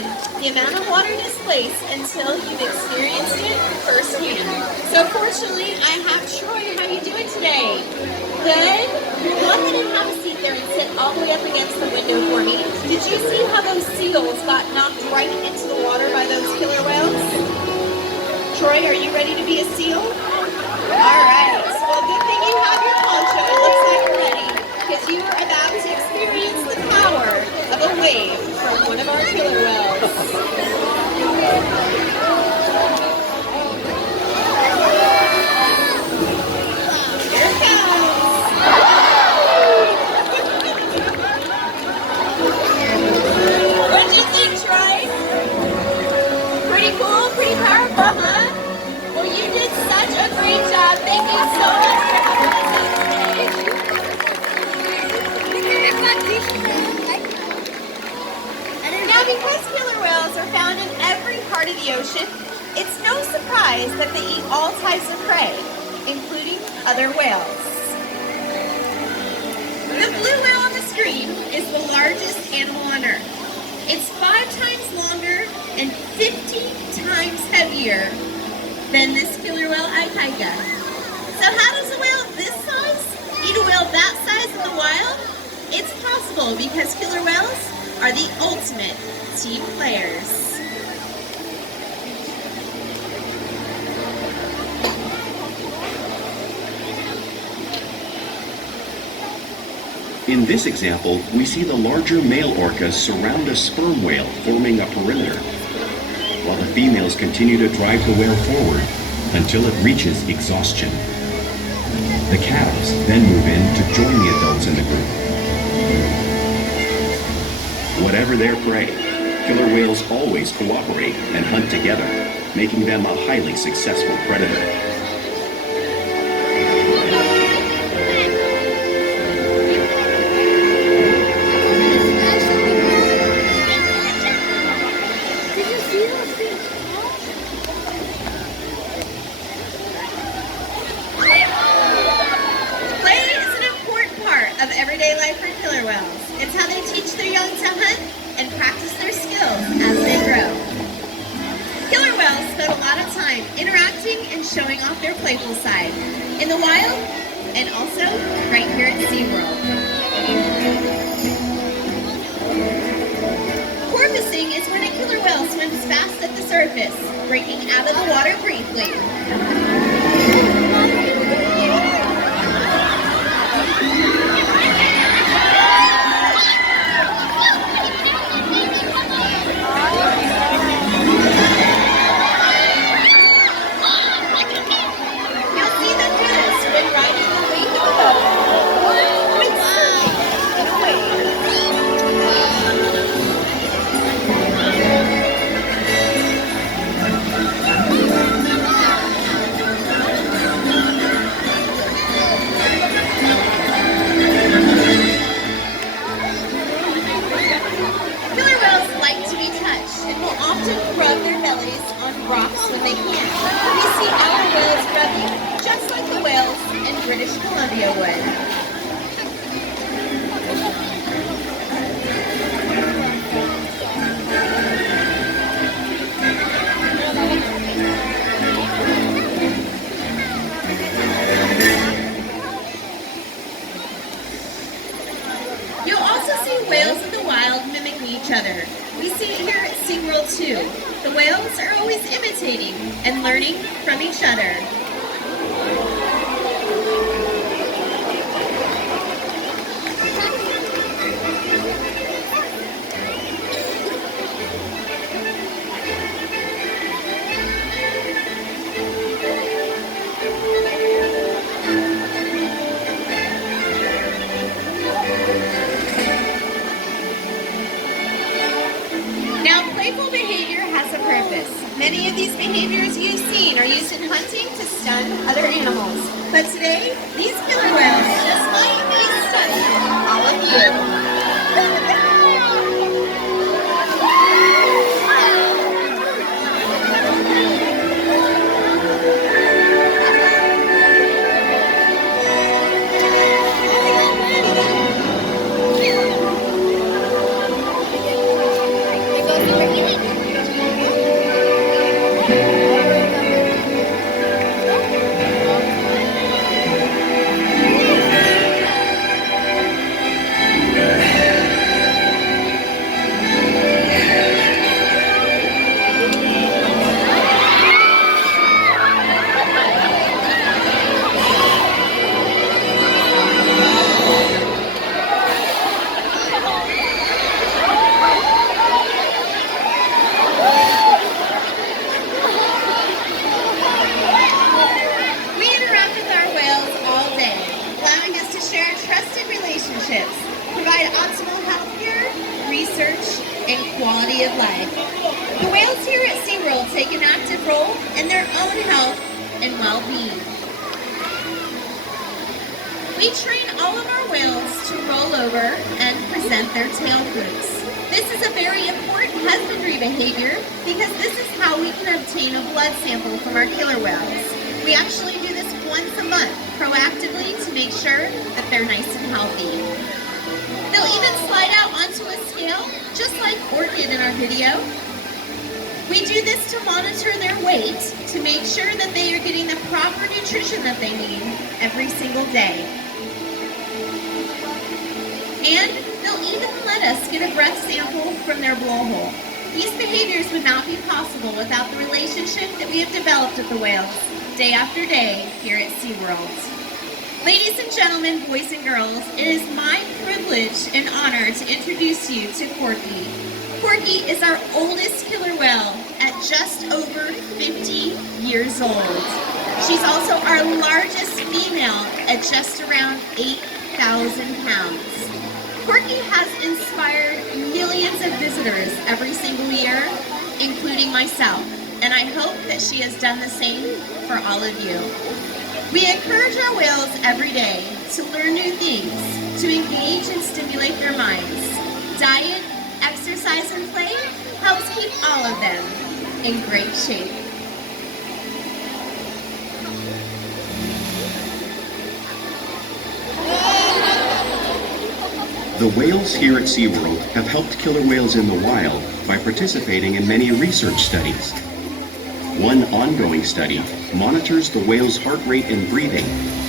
imagine the amount of water displaced until you've experienced it firsthand. So fortunately, I have Troy. How are you doing today? Good? Go ahead and have a seat there and sit all the way up against the window for me. Did you see how those seals got knocked right into the water by those killer whales? Troy, are you ready to be a seal? All right. Well, good thing you have your poncho. It looks like you're ready, because you are about to experience the power of a wave from one of our killer whales. Here it comes. What did you think, Troy? Pretty cool, pretty powerful, huh? Well, you did such a great job. Thank you so much for coming with us today. Now, because killer whales are found in every part of the ocean, it's no surprise that they eat all types of prey, including other whales. The blue whale on the screen is the largest animal on Earth. It's 5 times longer and 50 times heavier than this killer whale Aikaika. So how does a whale this size eat a whale that size in the wild? It's possible because killer whales are the ultimate team players. In this example, we see the larger male orcas surround a sperm whale, forming a perimeter, while the females continue to drive the whale forward until it reaches exhaustion. The calves then move in to join the adults in the group. Whatever their prey, killer whales always cooperate and hunt together, making them a highly successful predator. Of everyday life for killer whales. It's how they teach their young to hunt and practice their skills as they grow. Killer whales spend a lot of time interacting and showing off their playful side in the wild and also right here at Seaworld. Porpoising is when a killer whale swims fast at the surface, breaking out of the water briefly. When they can. We see our whales rubbing just like the whales in British Columbia would. You'll also see whales in the wild mimicking each other. We see it here at Seaworld too. The whales are always imitating and learning from each other. Now, playful behavior has a purpose. Many of these behaviors you've seen are used in hunting to stun other animals. But today, these killer whales just might be stunning all of you. The whales here at Seaworld take an active role in their own health and well-being. We train all of our whales to roll over and present their tail flukes. This is a very important husbandry behavior because this is how we can obtain a blood sample from our killer whales. We actually do this once a month, proactively, to make sure that they're nice and healthy. They'll even slide out onto a scale, just like Orchid in our video. We do this to monitor their weight, to make sure that they are getting the proper nutrition that they need every single day. And they'll even let us get a breath sample from their blowhole. These behaviors would not be possible without the relationship that we have developed with the whales day after day here at Seaworld. Ladies and gentlemen, boys and girls, it is my privilege and honor to introduce you to Porky. Porky is our oldest killer whale at just over 50 years old. She's also our largest female at just around 8,000 pounds. Porky has inspired millions of visitors every single year, including myself, and I hope that she has done the same for all of you. We encourage our whales every day to learn new things, to engage and stimulate their minds. Diet, exercise, and play helps keep all of them in great shape. The whales here at Seaworld have helped killer whales in the wild by participating in many research studies. One ongoing study monitors the whale's heart rate and breathing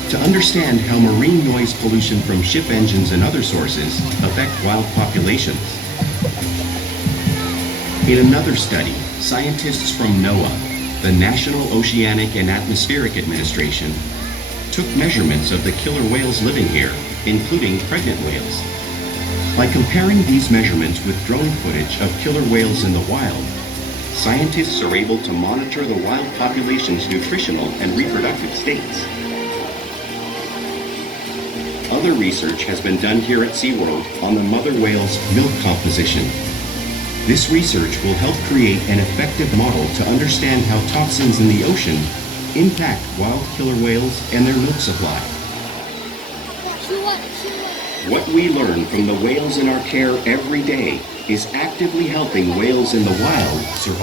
to understand how marine noise pollution from ship engines and other sources affect wild populations. In another study, scientists from NOAA, the National Oceanic and Atmospheric Administration, took measurements of the killer whales living here, including pregnant whales. By comparing these measurements with drone footage of killer whales in the wild, scientists are able to monitor the wild population's nutritional and reproductive states. Other research has been done here at Seaworld on the mother whale's milk composition. This research will help create an effective model to understand how toxins in the ocean impact wild killer whales and their milk supply. What we learn from the whales in our care every day is actively helping whales in the wild survive.